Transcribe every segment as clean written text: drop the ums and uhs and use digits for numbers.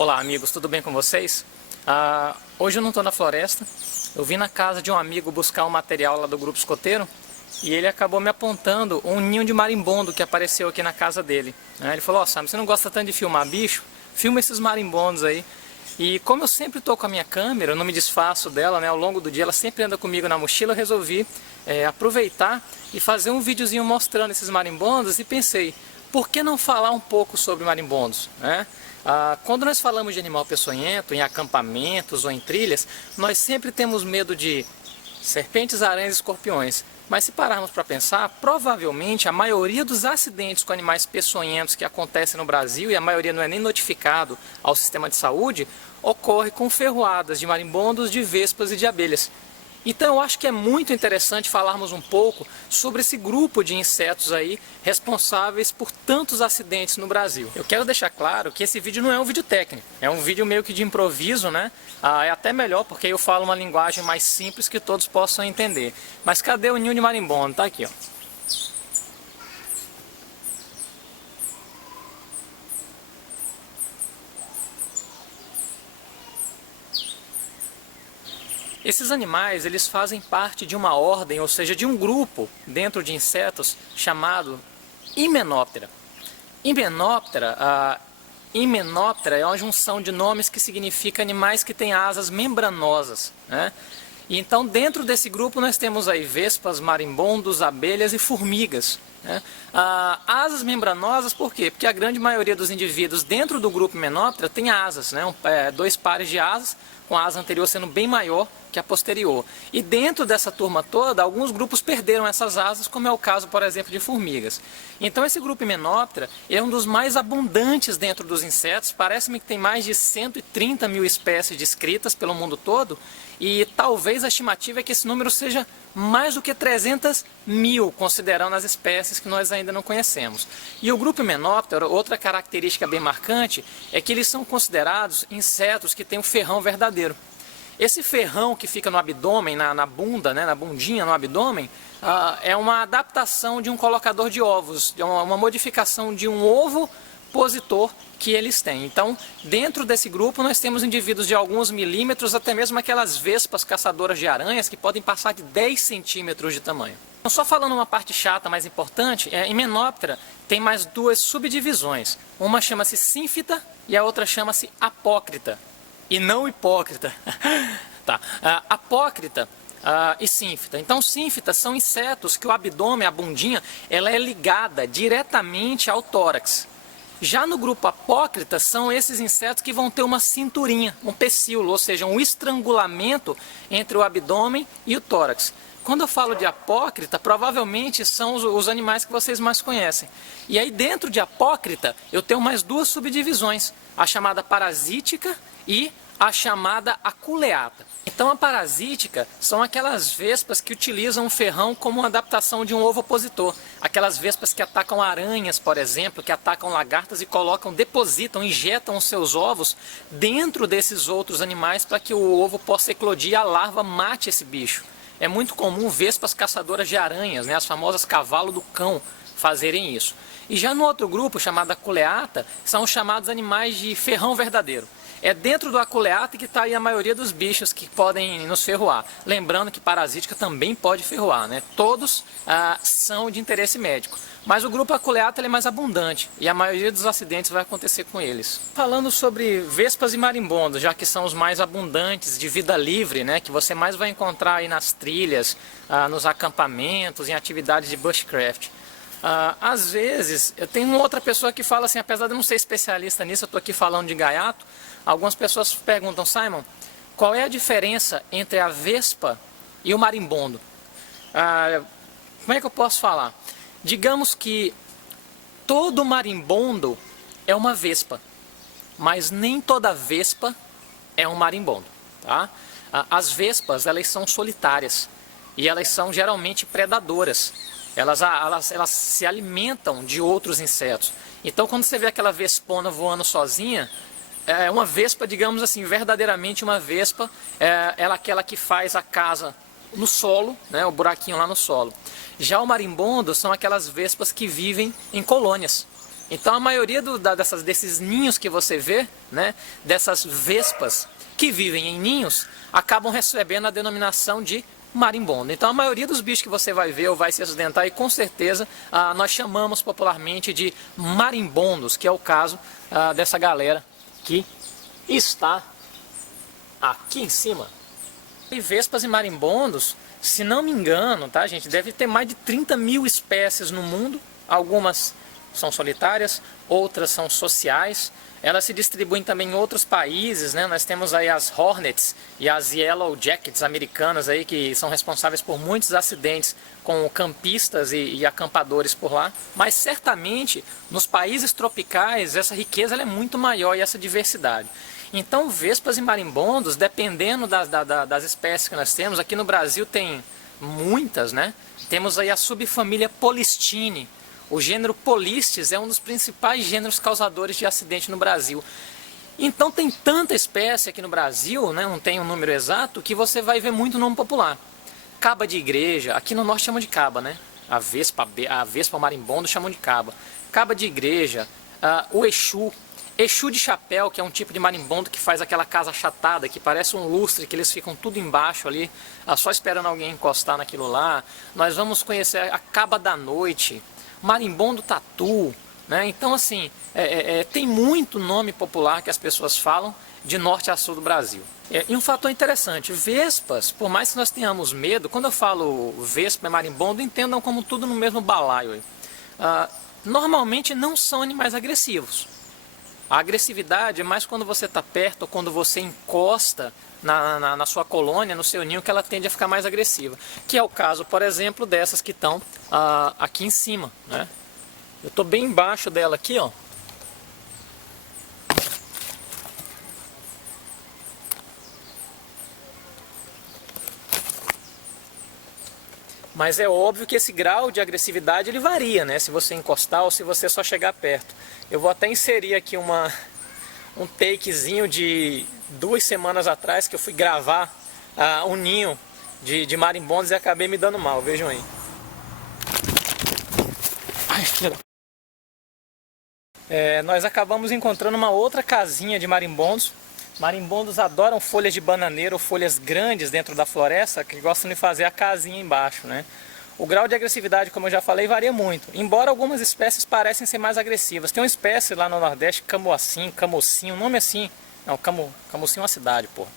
Olá amigos, tudo bem com vocês? Hoje eu não estou na floresta, eu vim na casa de um amigo buscar um material lá do grupo escoteiro e ele acabou me apontando um ninho de marimbondo que apareceu aqui na casa dele. Ele falou: ó, Sam, você não gosta tanto de filmar bicho? Filma esses marimbondos aí. E como eu sempre estou com a minha câmera, eu não me desfaço dela, né? Ao longo do dia ela sempre anda comigo na mochila, eu resolvi aproveitar e fazer um videozinho mostrando esses marimbondos e pensei, por que não falar um pouco sobre marimbondos, né? Quando nós falamos de animal peçonhento, em acampamentos ou em trilhas, nós sempre temos medo de serpentes, aranhas e escorpiões. Mas se pararmos para pensar, provavelmente a maioria dos acidentes com animais peçonhentos que acontecem no Brasil, e a maioria não é nem notificado ao sistema de saúde, ocorre com ferroadas de marimbondos, de vespas e de abelhas. Então eu acho que é muito interessante falarmos um pouco sobre esse grupo de insetos aí responsáveis por tantos acidentes no Brasil. Eu quero deixar claro que esse vídeo não é um vídeo técnico, é um vídeo meio que de improviso, né? É até melhor porque eu falo uma linguagem mais simples que todos possam entender. Mas cadê o ninho de marimbondo? Tá aqui, ó. Esses animais, eles fazem parte de uma ordem, ou seja, de um grupo dentro de insetos chamado Hymenoptera. Hymenoptera é uma junção de nomes que significa animais que têm asas membranosas, né? E então dentro desse grupo nós temos aí vespas, marimbondos, abelhas e formigas, né? Asas membranosas por quê? Porque a grande maioria dos indivíduos dentro do grupo Hymenoptera tem asas, né? Dois pares de asas, com a asa anterior sendo bem maior que a posterior. E dentro dessa turma toda, alguns grupos perderam essas asas, como é o caso, por exemplo, de formigas. Então esse grupo Hymenoptera é um dos mais abundantes dentro dos insetos. Parece-me que tem mais de 130 mil espécies descritas pelo mundo todo, e talvez a estimativa é que esse número seja mais do que 300 mil, considerando as espécies que nós ainda não conhecemos. E o grupo Hymenoptera, outra característica bem marcante, é que eles são considerados insetos que têm um ferrão verdadeiro. Esse ferrão que fica no abdômen, na bunda, né, na bundinha, no abdômen, é uma adaptação de um colocador de ovos, uma modificação de um ovo positor que eles têm. Então, dentro desse grupo nós temos indivíduos de alguns milímetros, até mesmo aquelas vespas caçadoras de aranhas que podem passar de 10 centímetros de tamanho. Então, só falando uma parte chata, mais importante, Hymenoptera tem mais duas subdivisões. Uma chama-se sínfita e a outra chama-se apócrita. E não hipócrita. Tá. Apócrita e sínfita. Então, sínfitas são insetos que o abdômen, a bundinha, ela é ligada diretamente ao tórax. Já no grupo apócrita, são esses insetos que vão ter uma cinturinha, um pecíolo, ou seja, um estrangulamento entre o abdômen e o tórax. Quando eu falo de apócrita, provavelmente são os animais que vocês mais conhecem. E aí dentro de apócrita, eu tenho mais duas subdivisões, a chamada parasítica e a chamada aculeata. Então a parasítica são aquelas vespas que utilizam o ferrão como uma adaptação de um ovo opositor. Aquelas vespas que atacam aranhas, por exemplo, que atacam lagartas e depositam, injetam os seus ovos dentro desses outros animais para que o ovo possa eclodir e a larva mate esse bicho. É muito comum vespas caçadoras de aranhas, né, as famosas cavalo do cão, fazerem isso. E já no outro grupo, chamado aculeata, são os chamados animais de ferrão verdadeiro. É dentro do aculeata que está aí a maioria dos bichos que podem nos ferroar. Lembrando que parasítica também pode ferroar, né? Todos são de interesse médico. Mas o grupo aculeata é mais abundante e a maioria dos acidentes vai acontecer com eles. Falando sobre vespas e marimbondos, já que são os mais abundantes de vida livre, né? Que você mais vai encontrar aí nas trilhas, nos acampamentos, em atividades de bushcraft. Às vezes, eu tenho outra pessoa que fala assim, apesar de eu não ser especialista nisso, eu estou aqui falando de gaiato, algumas pessoas perguntam: Simon, qual é a diferença entre a vespa e o marimbondo? Como é que eu posso falar? Digamos que todo marimbondo é uma vespa, mas nem toda vespa é um marimbondo, tá? As vespas, elas são solitárias e elas são geralmente predadoras. Elas se alimentam de outros insetos. Então quando você vê aquela vespona voando sozinha, é uma vespa, digamos assim, verdadeiramente uma vespa, ela é aquela que faz a casa no solo, né, o buraquinho lá no solo. Já o marimbondo são aquelas vespas que vivem em colônias. Então a maioria desses ninhos que você vê, né, dessas vespas que vivem em ninhos, acabam recebendo a denominação de marimbondo. Então a maioria dos bichos que você vai ver ou vai se acidentar, e com certeza nós chamamos popularmente de marimbondos, que é o caso dessa galera que está aqui em cima. E vespas e marimbondos, se não me engano, tá, gente, deve ter mais de 30 mil espécies no mundo. Algumas são solitárias, outras são sociais. Elas se distribuem também em outros países, né? Nós temos aí as Hornets e as Yellow Jackets americanas aí, que são responsáveis por muitos acidentes com campistas e acampadores por lá. Mas certamente nos países tropicais essa riqueza ela é muito maior, e essa diversidade. Então vespas e marimbondos, dependendo das espécies que nós temos, aqui no Brasil tem muitas, né? Temos aí a subfamília Polistine. O gênero Polistes é um dos principais gêneros causadores de acidente no Brasil. Então tem tanta espécie aqui no Brasil, né, não tem um número exato, que você vai ver muito nome popular. Caba de igreja, aqui no norte chamam de caba, né? A vespa marimbondo chamam de caba. Caba de igreja, o Exu. Exu de chapéu, que é um tipo de marimbondo que faz aquela casa achatada, que parece um lustre, que eles ficam tudo embaixo ali, só esperando alguém encostar naquilo lá. Nós vamos conhecer a caba da noite, marimbondo tatu, né? Então assim, tem muito nome popular que as pessoas falam de norte a sul do Brasil. E um fator interessante, vespas, por mais que nós tenhamos medo, quando eu falo vespa e marimbondo, entendam como tudo no mesmo balaio. Normalmente não são animais agressivos. A agressividade é mais quando você está perto ou quando você encosta na sua colônia, no seu ninho, que ela tende a ficar mais agressiva. Que é o caso, por exemplo, dessas que estão aqui em cima, né? Eu estou bem embaixo dela aqui, ó. Mas é óbvio que esse grau de agressividade ele varia, né? Se você encostar ou se você só chegar perto. Eu vou até inserir aqui um takezinho de 2 semanas atrás, que eu fui gravar um ninho de marimbondos e acabei me dando mal, vejam aí. Ai, filha. Nós acabamos encontrando uma outra casinha de marimbondos. Marimbondos adoram folhas de bananeira ou folhas grandes dentro da floresta, que gostam de fazer a casinha embaixo, né? O grau de agressividade, como eu já falei, varia muito, embora algumas espécies parecem ser mais agressivas. Tem uma espécie lá no Nordeste, camocim, um nome assim. Não, camocim é uma cidade, porra.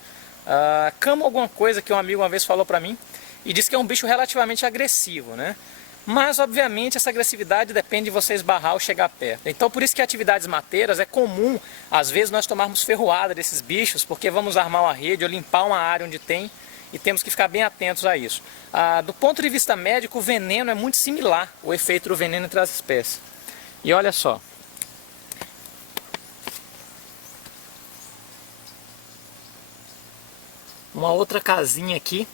Camo alguma coisa que um amigo uma vez falou pra mim, e disse que é um bicho relativamente agressivo, né? Mas, obviamente, essa agressividade depende de você esbarrar ou chegar perto. Então, por isso que em atividades mateiras é comum, às vezes, nós tomarmos ferroada desses bichos, porque vamos armar uma rede ou limpar uma área onde tem, e temos que ficar bem atentos a isso. Do ponto de vista médico, o veneno é muito similar, o efeito do veneno entre as espécies. E olha só. Uma outra casinha aqui.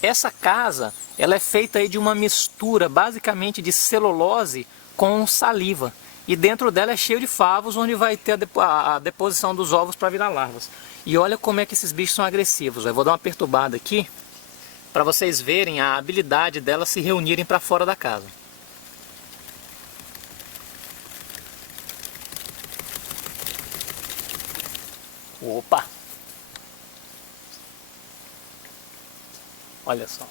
Essa casa, ela é feita aí de uma mistura basicamente de celulose com saliva. E dentro dela é cheio de favos, onde vai ter a deposição dos ovos para virar larvas. E olha como é que esses bichos são agressivos. Eu vou dar uma perturbada aqui, para vocês verem a habilidade delas se reunirem para fora da casa. Opa! Olha só.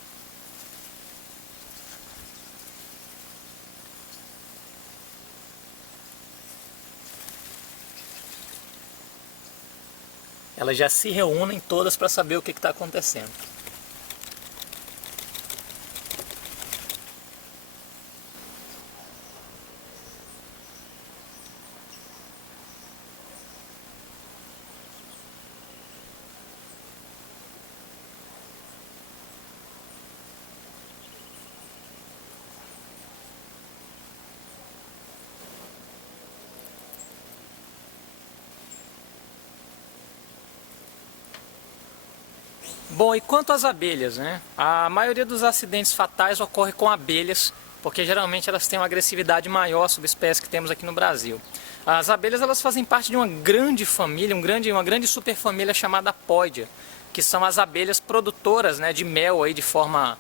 Elas já se reúnem todas para saber o que está acontecendo. Bom, e quanto às abelhas, né? A maioria dos acidentes fatais ocorre com abelhas, porque geralmente elas têm uma agressividade maior, subespécie que temos aqui no Brasil. As abelhas elas fazem parte de uma grande família, uma grande superfamília chamada Apóidea, que são as abelhas produtoras, né, de mel aí de forma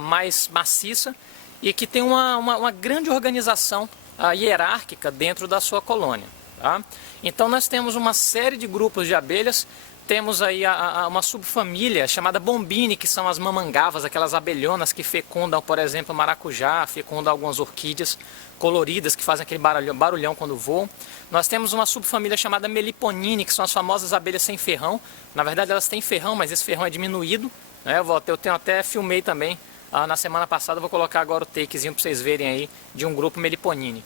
mais maciça, e que tem uma grande organização hierárquica dentro da sua colônia. Tá? Então nós temos uma série de grupos de abelhas. Temos aí uma subfamília chamada bombine, que são as mamangavas, aquelas abelhonas que fecundam, por exemplo, maracujá, fecundam algumas orquídeas coloridas que fazem aquele barulhão quando voam. Nós temos uma subfamília chamada meliponine, que são as famosas abelhas sem ferrão. Na verdade elas têm ferrão, mas esse ferrão é diminuído, né? Eu até filmei também na semana passada, vou colocar agora o takezinho para vocês verem aí de um grupo meliponine.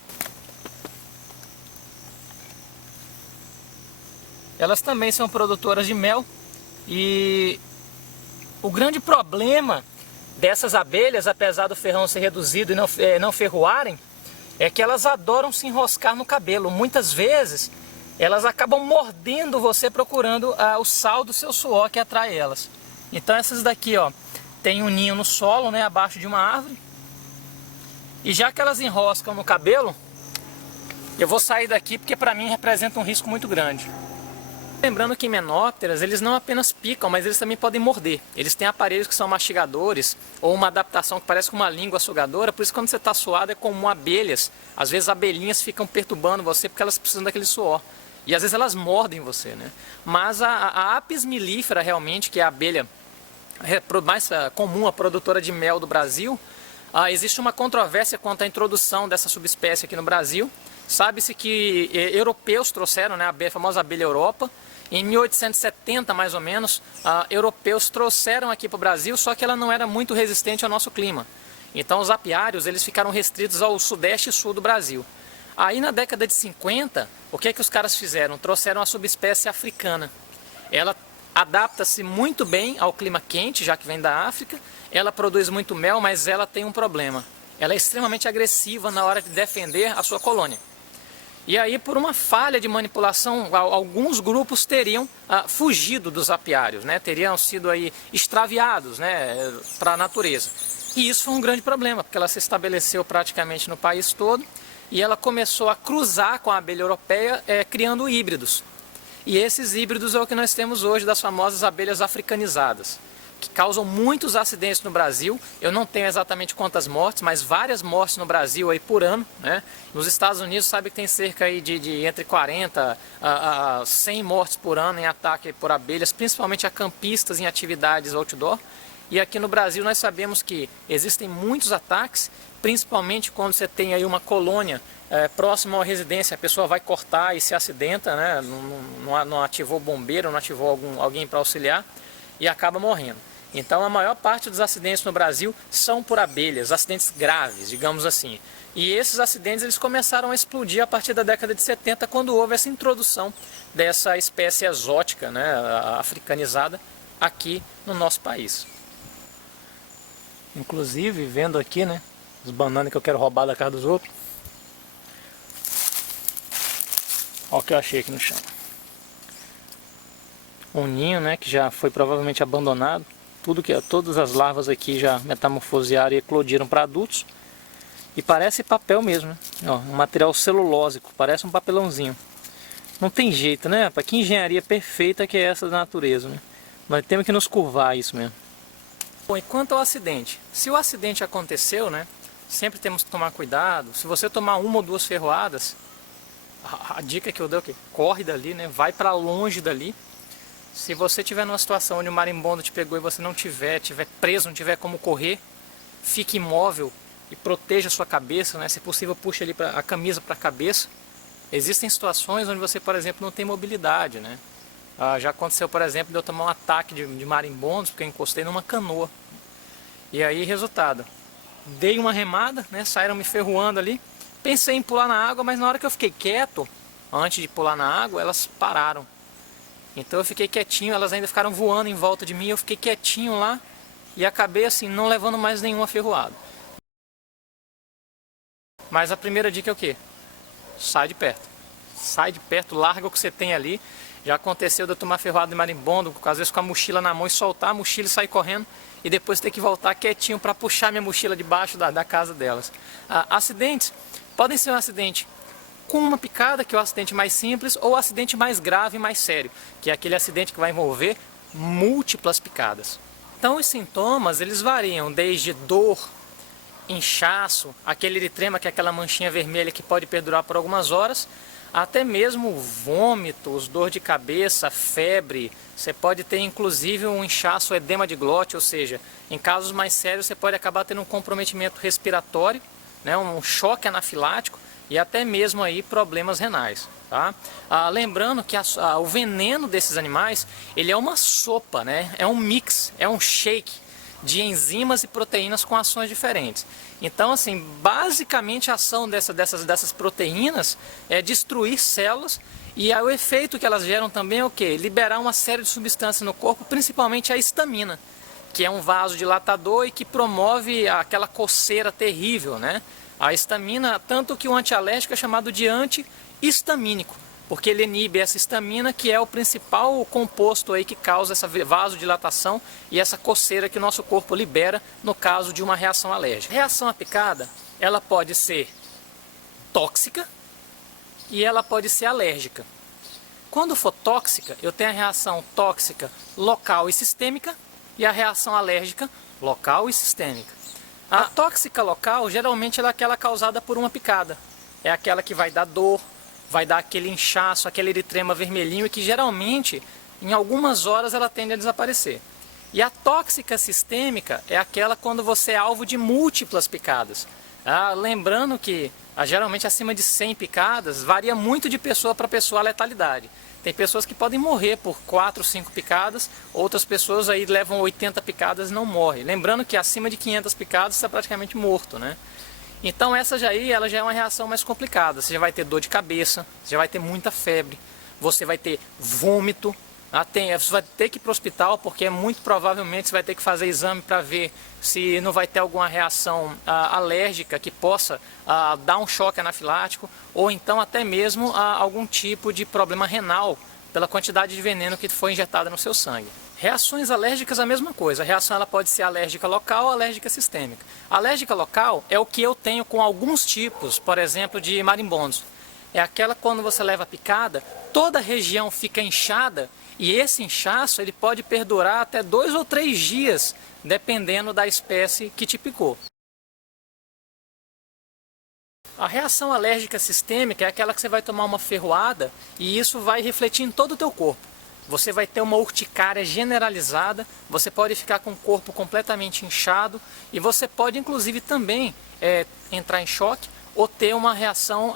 Elas também são produtoras de mel e o grande problema dessas abelhas, apesar do ferrão ser reduzido e não ferroarem, é que elas adoram se enroscar no cabelo. Muitas vezes elas acabam mordendo você procurando o sal do seu suor que atrai elas. Então essas daqui, ó, tem um ninho no solo, né, abaixo de uma árvore. E já que elas enroscam no cabelo, eu vou sair daqui porque para mim representa um risco muito grande. Lembrando que himenópteras, eles não apenas picam, mas eles também podem morder. Eles têm aparelhos que são mastigadores, ou uma adaptação que parece com uma língua sugadora, por isso quando você está suado é comum abelhas. Às vezes abelhinhas ficam perturbando você porque elas precisam daquele suor. E às vezes elas mordem você, né? Mas a Apis mellifera realmente, que é a abelha mais comum, a produtora de mel do Brasil, existe uma controvérsia quanto à introdução dessa subespécie aqui no Brasil. Sabe-se que europeus trouxeram, né, a famosa abelha Europa. Em 1870, mais ou menos, europeus trouxeram aqui para o Brasil, só que ela não era muito resistente ao nosso clima. Então os apiários eles ficaram restritos ao sudeste e sul do Brasil. Aí na década de 50, o que é que os caras fizeram? Trouxeram a subespécie africana. Ela adapta-se muito bem ao clima quente, já que vem da África. Ela produz muito mel, mas ela tem um problema. Ela é extremamente agressiva na hora de defender a sua colônia. E aí, por uma falha de manipulação, alguns grupos teriam fugido dos apiários, né? Teriam sido aí extraviados, né, para a natureza. E isso foi um grande problema, porque ela se estabeleceu praticamente no país todo e ela começou a cruzar com a abelha europeia, criando híbridos. E esses híbridos é o que nós temos hoje das famosas abelhas africanizadas, que causam muitos acidentes no Brasil. Eu não tenho exatamente quantas mortes, mas várias mortes no Brasil aí por ano, né? Nos Estados Unidos sabe que tem cerca aí de entre 40 a 100 mortes por ano em ataque por abelhas, principalmente a campistas em atividades outdoor. E aqui no Brasil nós sabemos que existem muitos ataques, principalmente quando você tem aí uma colônia próxima à residência, a pessoa vai cortar e se acidenta, né? Não ativou o bombeiro, não ativou alguém para auxiliar e acaba morrendo. Então a maior parte dos acidentes no Brasil são por abelhas, acidentes graves, digamos assim. E esses acidentes eles começaram a explodir a partir da década de 70, quando houve essa introdução dessa espécie exótica, né, africanizada, aqui no nosso país. Inclusive, vendo aqui, né, os bananas que eu quero roubar da casa dos outros. Olha o que eu achei aqui no chão. Um ninho, né, que já foi provavelmente abandonado. Todas as larvas aqui já metamorfosearam e eclodiram para adultos. E parece papel mesmo, né? Ó, um material celulósico, parece um papelãozinho. Não tem jeito, né? Para que engenharia perfeita que é essa da natureza, né? Nós temos que nos curvar a isso mesmo. Bom, e quanto ao acidente? Se o acidente aconteceu, né? Sempre temos que tomar cuidado. Se você tomar uma ou duas ferroadas, a dica que eu dou é o quê? Corre dali, né? Vai para longe dali. Se você estiver numa situação onde o marimbondo te pegou e você não estiver preso, não tiver como correr, fique imóvel e proteja a sua cabeça, né? Se possível, puxe ali a camisa para a cabeça. Existem situações onde você, por exemplo, não tem mobilidade, né? Já aconteceu, por exemplo, de eu tomar um ataque de marimbondos porque eu encostei numa canoa. E aí, resultado, dei uma remada, né? Saíram me ferroando ali. Pensei em pular na água, mas na hora que eu fiquei quieto, antes de pular na água, elas pararam. Então eu fiquei quietinho, elas ainda ficaram voando em volta de mim, eu fiquei quietinho lá e acabei assim, não levando mais nenhuma ferroada. Mas a primeira dica é o quê? Sai de perto. Sai de perto, larga o que você tem ali. Já aconteceu de eu tomar ferroada de marimbondo, às vezes com a mochila na mão e soltar a mochila e sair correndo. E depois ter que voltar quietinho para puxar minha mochila debaixo da casa delas. Acidentes podem ser um acidente com uma picada, que é o acidente mais simples, ou o acidente mais grave e mais sério, que é aquele acidente que vai envolver múltiplas picadas. Então os sintomas eles variam desde dor, inchaço, aquele eritrema, que é aquela manchinha vermelha que pode perdurar por algumas horas, até mesmo vômitos, dor de cabeça, febre. Você pode ter inclusive um inchaço, edema de glote, ou seja, em casos mais sérios você pode acabar tendo um comprometimento respiratório, né, um choque anafilático e até mesmo aí problemas renais. Tá? Lembrando que o veneno desses animais, ele é uma sopa, né? É um mix, é um shake de enzimas e proteínas com ações diferentes. Então, assim, basicamente a ação dessas proteínas é destruir células, e o efeito que elas geram também é o quê? Liberar uma série de substâncias no corpo, principalmente a histamina, que é um vasodilatador e que promove aquela coceira terrível, né? A histamina, tanto que o antialérgico é chamado de antihistamínico, porque ele inibe essa histamina, que é o principal composto aí que causa essa vasodilatação e essa coceira que o nosso corpo libera no caso de uma reação alérgica. A reação à picada, ela pode ser tóxica e ela pode ser alérgica. Quando for tóxica, eu tenho a reação tóxica local e sistêmica e a reação alérgica local e sistêmica. A tóxica local, geralmente, ela é aquela causada por uma picada. É aquela que vai dar dor, vai dar aquele inchaço, aquele eritrema vermelhinho, e que geralmente, em algumas horas, ela tende a desaparecer. E a tóxica sistêmica é aquela quando você é alvo de múltiplas picadas. Lembrando que, geralmente, acima de 100 picadas, varia muito de pessoa para pessoa a letalidade. Tem pessoas que podem morrer por 4, 5 picadas, outras pessoas aí levam 80 picadas e não morrem. Lembrando que acima de 500 picadas você está praticamente morto, né? Então ela já é uma reação mais complicada. Você já vai ter dor de cabeça, você já vai ter muita febre, você vai ter vômito, você vai ter que ir para o hospital, porque muito provavelmente você vai ter que fazer exame para ver se não vai ter alguma reação alérgica que possa dar um choque anafilático, ou então até mesmo algum tipo de problema renal pela quantidade de veneno que foi injetada no seu sangue. Reações alérgicas, a mesma coisa. A reação ela pode ser alérgica local ou alérgica sistêmica. Alérgica local é o que eu tenho com alguns tipos, por exemplo, de marimbondos. É aquela quando você leva a picada, toda a região fica inchada, e esse inchaço ele pode perdurar até 2 ou 3 dias, dependendo da espécie que te picou. A reação alérgica sistêmica é aquela que você vai tomar uma ferroada e isso vai refletir em todo o teu corpo. Você vai ter uma urticária generalizada, você pode ficar com o corpo completamente inchado e você pode inclusive também entrar em choque ou ter uma reação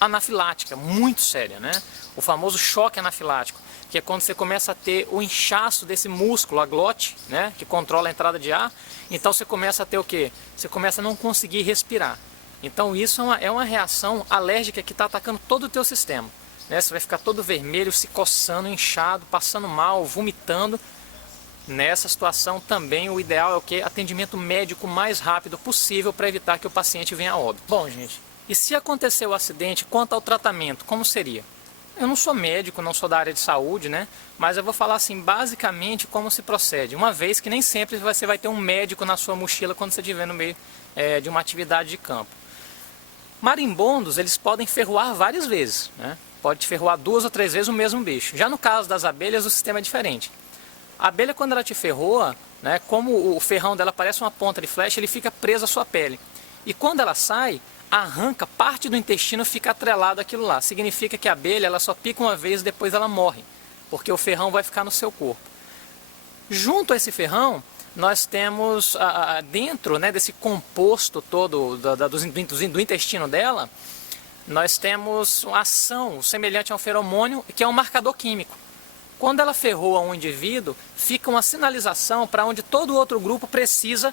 anafilática muito séria, né? O famoso choque anafilático, que é quando você começa a ter o inchaço desse músculo, a glote, né, que controla a entrada de ar. Então você começa a ter o quê? Você começa a não conseguir respirar. Então isso é uma reação alérgica que está atacando todo o teu sistema, né? Você vai ficar todo vermelho, se coçando, inchado, passando mal, vomitando. Nessa situação também o ideal é o quê? Atendimento médico mais rápido possível para evitar que o paciente venha a óbito. Bom, gente, e se acontecer o acidente, quanto ao tratamento, como seria? Eu não sou médico, não sou da área de saúde, né? Mas eu vou falar assim, basicamente, como se procede. Uma vez que nem sempre você vai ter um médico na sua mochila quando você estiver no meio de uma atividade de campo. Marimbondos, eles podem ferroar várias vezes, né? Pode ferroar 2 ou 3 vezes o mesmo bicho. Já no caso das abelhas, o sistema é diferente. A abelha, quando ela te ferroa, né, como o ferrão dela parece uma ponta de flecha, ele fica preso à sua pele. E quando ela sai, arranca, parte do intestino fica atrelado àquilo lá. Significa que a abelha ela só pica uma vez e depois ela morre, porque o ferrão vai ficar no seu corpo. Junto a esse ferrão, nós temos dentro, né, desse composto todo do intestino dela, nós temos uma ação semelhante a um feromônio, que é um marcador químico. Quando ela ferroa um indivíduo, fica uma sinalização para onde todo o outro grupo precisa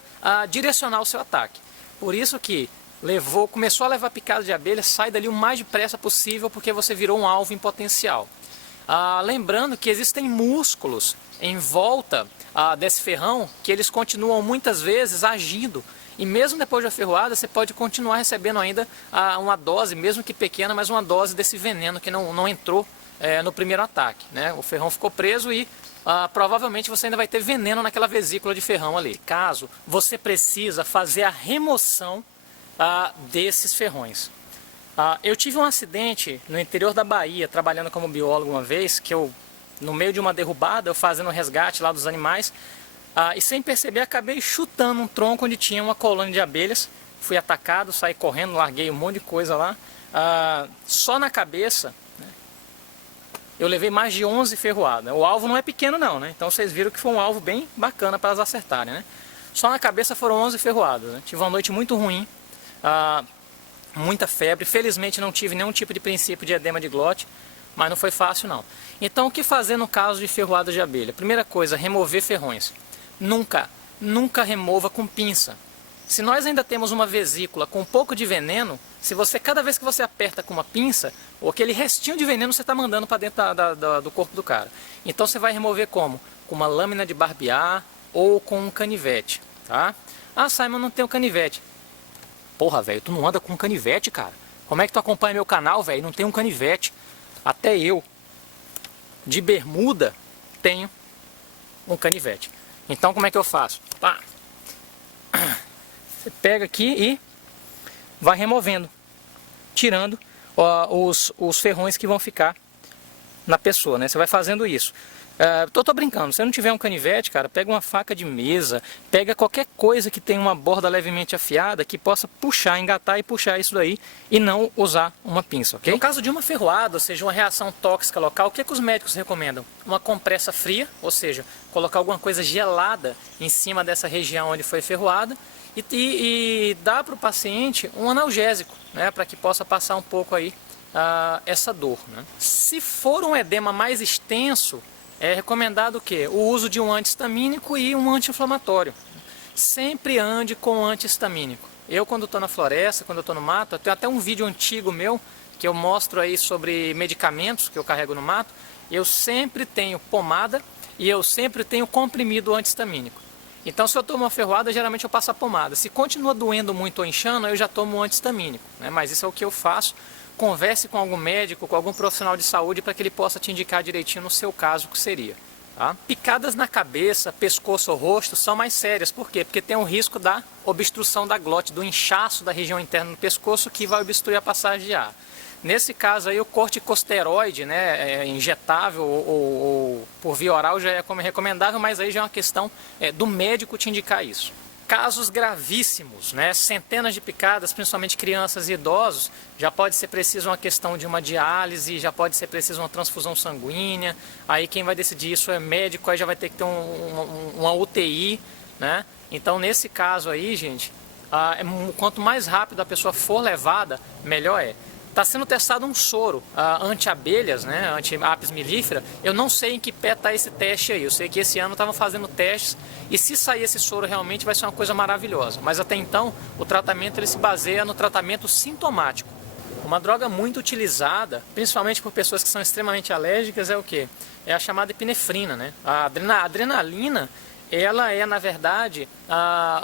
direcionar o seu ataque. Por isso que começou a levar picada de abelha, sai dali o mais depressa possível, porque você virou um alvo em potencial. Lembrando que existem músculos em volta desse ferrão, que eles continuam muitas vezes agindo. E mesmo depois da ferroada, você pode continuar recebendo ainda uma dose, mesmo que pequena, mas uma dose desse veneno que não entrou no primeiro ataque, né? O ferrão ficou preso e provavelmente você ainda vai ter veneno naquela vesícula de ferrão ali. Caso você precisa fazer a remoção desses ferrões. Eu tive um acidente no interior da Bahia, trabalhando como biólogo uma vez, que no meio de uma derrubada, eu fazendo um resgate lá dos animais, E sem perceber acabei chutando um tronco onde tinha uma colônia de abelhas. Fui atacado, saí correndo, larguei um monte de coisa lá. Só na cabeça, né, eu levei mais de 11 ferroadas. O alvo não é pequeno não, né? Então vocês viram que foi um alvo bem bacana para elas acertarem, né? Só na cabeça foram 11 ferroadas, né? Tive uma noite muito ruim, muita febre. Felizmente não tive nenhum tipo de princípio de edema de glote, mas não foi fácil não. Então o que fazer no caso de ferroadas de abelha? Primeira coisa, remover ferrões. Nunca remova com pinça. Se nós ainda temos uma vesícula com um pouco de veneno, se você, cada vez que você aperta com uma pinça, ou aquele restinho de veneno você está mandando para dentro do corpo do cara. Então você vai remover como? Com uma lâmina de barbear ou com um canivete, tá? Simon, não tem um canivete. Porra, velho, tu não anda com um canivete, cara? Como é que tu acompanha meu canal, velho? Não tem um canivete. Até eu, de bermuda, tenho um canivete. Então como é que eu faço? Pá. Você pega aqui e vai removendo, tirando os ferrões que vão ficar na pessoa, né? Você vai fazendo isso. Tô brincando, se você não tiver um canivete, cara, pega uma faca de mesa, pega qualquer coisa que tenha uma borda levemente afiada que possa puxar, engatar e puxar isso daí e não usar uma pinça, ok? No caso de uma ferroada, ou seja, uma reação tóxica local, o que os médicos recomendam? Uma compressa fria, ou seja, colocar alguma coisa gelada em cima dessa região onde foi ferroada e dar para o paciente um analgésico, né, para que possa passar um pouco aí essa dor, né? Se for um edema mais extenso, é recomendado o quê? O uso de um anti-histamínico e um anti-inflamatório. Sempre ande com anti-histamínico. Eu, quando estou na floresta, quando eu estou no mato, eu tenho até um vídeo antigo meu que eu mostro aí sobre medicamentos que eu carrego no mato. Eu sempre tenho pomada e eu sempre tenho comprimido anti-histamínico. Então, se eu tomo uma ferroada, geralmente eu passo a pomada. Se continua doendo muito ou inchando, eu já tomo um anti-histamínico, né? Mas isso é o que eu faço. Converse com algum médico, com algum profissional de saúde para que ele possa te indicar direitinho no seu caso o que seria. Tá? Picadas na cabeça, pescoço ou rosto são mais sérias. Por quê? Porque tem um risco da obstrução da glote, do inchaço da região interna do pescoço que vai obstruir a passagem de ar. Nesse caso aí o corticosteroide, né, injetável ou por via oral já é recomendável, mas aí já é uma questão do médico te indicar isso. Casos gravíssimos, né? Centenas de picadas, principalmente crianças e idosos, já pode ser preciso uma questão de uma diálise, já pode ser preciso uma transfusão sanguínea. Aí quem vai decidir isso é médico, aí já vai ter que ter uma UTI, né? Então nesse caso aí, gente, quanto mais rápido a pessoa for levada, melhor é. Está sendo testado um soro anti-abelhas, né, anti-apis mellifera. Eu não sei em que pé está esse teste aí. Eu sei que esse ano estavam fazendo testes e se sair esse soro realmente vai ser uma coisa maravilhosa. Mas até então o tratamento ele se baseia no tratamento sintomático. Uma droga muito utilizada, principalmente por pessoas que são extremamente alérgicas, é o quê? É a chamada epinefrina, né? A adrenalina, ela é na verdade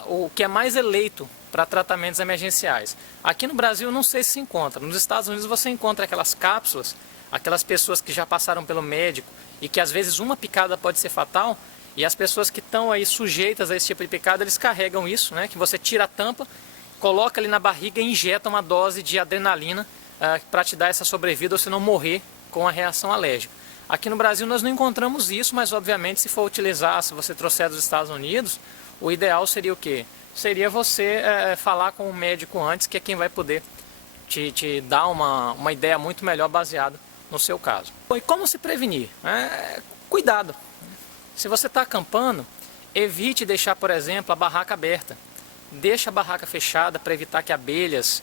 o que é mais eleito para tratamentos emergenciais. Aqui no Brasil não sei se encontra. Nos Estados Unidos você encontra aquelas cápsulas, aquelas pessoas que já passaram pelo médico e que às vezes uma picada pode ser fatal, e as pessoas que estão aí sujeitas a esse tipo de picada, eles carregam isso, né, que você tira a tampa, coloca ali na barriga e injeta uma dose de adrenalina para te dar essa sobrevida ou se não morrer com a reação alérgica. Aqui no Brasil nós não encontramos isso, mas obviamente se for utilizar, se você trouxer dos Estados Unidos, o ideal seria o quê? Seria você falar com o médico antes, que é quem vai poder te dar uma ideia muito melhor baseada no seu caso. E como se prevenir? Cuidado. Se você está acampando, evite deixar, por exemplo, a barraca aberta. Deixa a barraca fechada para evitar que abelhas,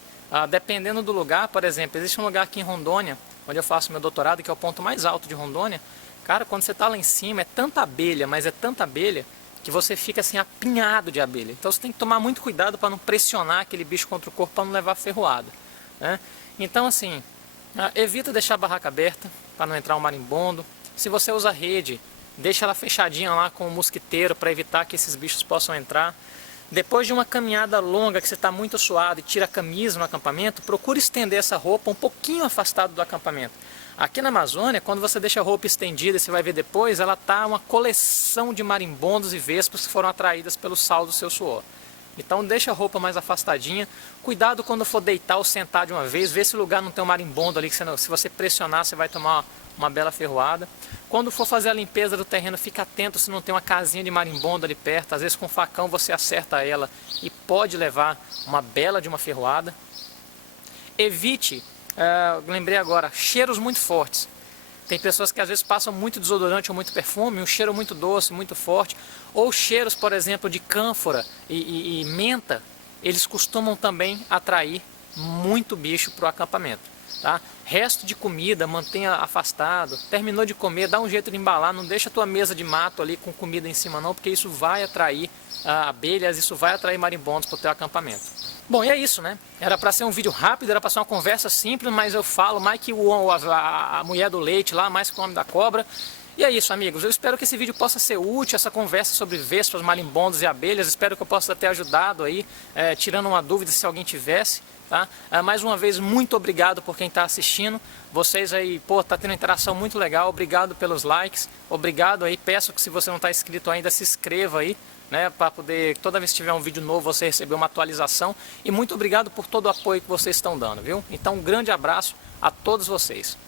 dependendo do lugar, por exemplo, existe um lugar aqui em Rondônia, onde eu faço meu doutorado, que é o ponto mais alto de Rondônia. Cara, quando você está lá em cima, é tanta abelha, mas é tanta abelha, que você fica assim apinhado de abelha. Então você tem que tomar muito cuidado para não pressionar aquele bicho contra o corpo, para não levar ferroada, né? Então assim, evita deixar a barraca aberta para não entrar um marimbondo. Se você usa rede, deixa ela fechadinha lá com o mosquiteiro para evitar que esses bichos possam entrar. Depois de uma caminhada longa que você está muito suado e tira a camisa no acampamento, procure estender essa roupa um pouquinho afastado do acampamento. Aqui na Amazônia, quando você deixa a roupa estendida, você vai ver depois, ela está uma coleção de marimbondos e vespas que foram atraídas pelo sal do seu suor. Então deixa a roupa mais afastadinha. Cuidado quando for deitar ou sentar de uma vez. Vê se o lugar não tem um marimbondo ali, que se você pressionar você vai tomar uma bela ferroada. Quando for fazer a limpeza do terreno, fica atento se não tem uma casinha de marimbondo ali perto. Às vezes com facão você acerta ela e pode levar uma bela de uma ferroada. Evite, lembrei agora, cheiros muito fortes. Tem pessoas que às vezes passam muito desodorante ou muito perfume, um cheiro muito doce, muito forte. Ou cheiros, por exemplo, de cânfora e menta, eles costumam também atrair muito bicho para o acampamento. Tá? Resto de comida, mantenha afastado. Terminou de comer, dá um jeito de embalar, não deixa a tua mesa de mato ali com comida em cima não, porque isso vai atrair abelhas, isso vai atrair marimbondos para o teu acampamento. Bom, e é isso, né? Era para ser um vídeo rápido, era para ser uma conversa simples, mas eu falo mais que a mulher do leite lá, mais que o homem da cobra. E é isso, amigos. Eu espero que esse vídeo possa ser útil, essa conversa sobre vespas, marimbondos e abelhas. Espero que eu possa ter ajudado aí, tirando uma dúvida se alguém tivesse. Tá? Mais uma vez, muito obrigado por quem está assistindo. Vocês aí, tá tendo interação muito legal. Obrigado pelos likes. Obrigado aí. Peço que se você não está inscrito ainda, se inscreva aí, né, para poder, toda vez que tiver um vídeo novo, você receber uma atualização. E muito obrigado por todo o apoio que vocês estão dando, viu? Então, um grande abraço a todos vocês.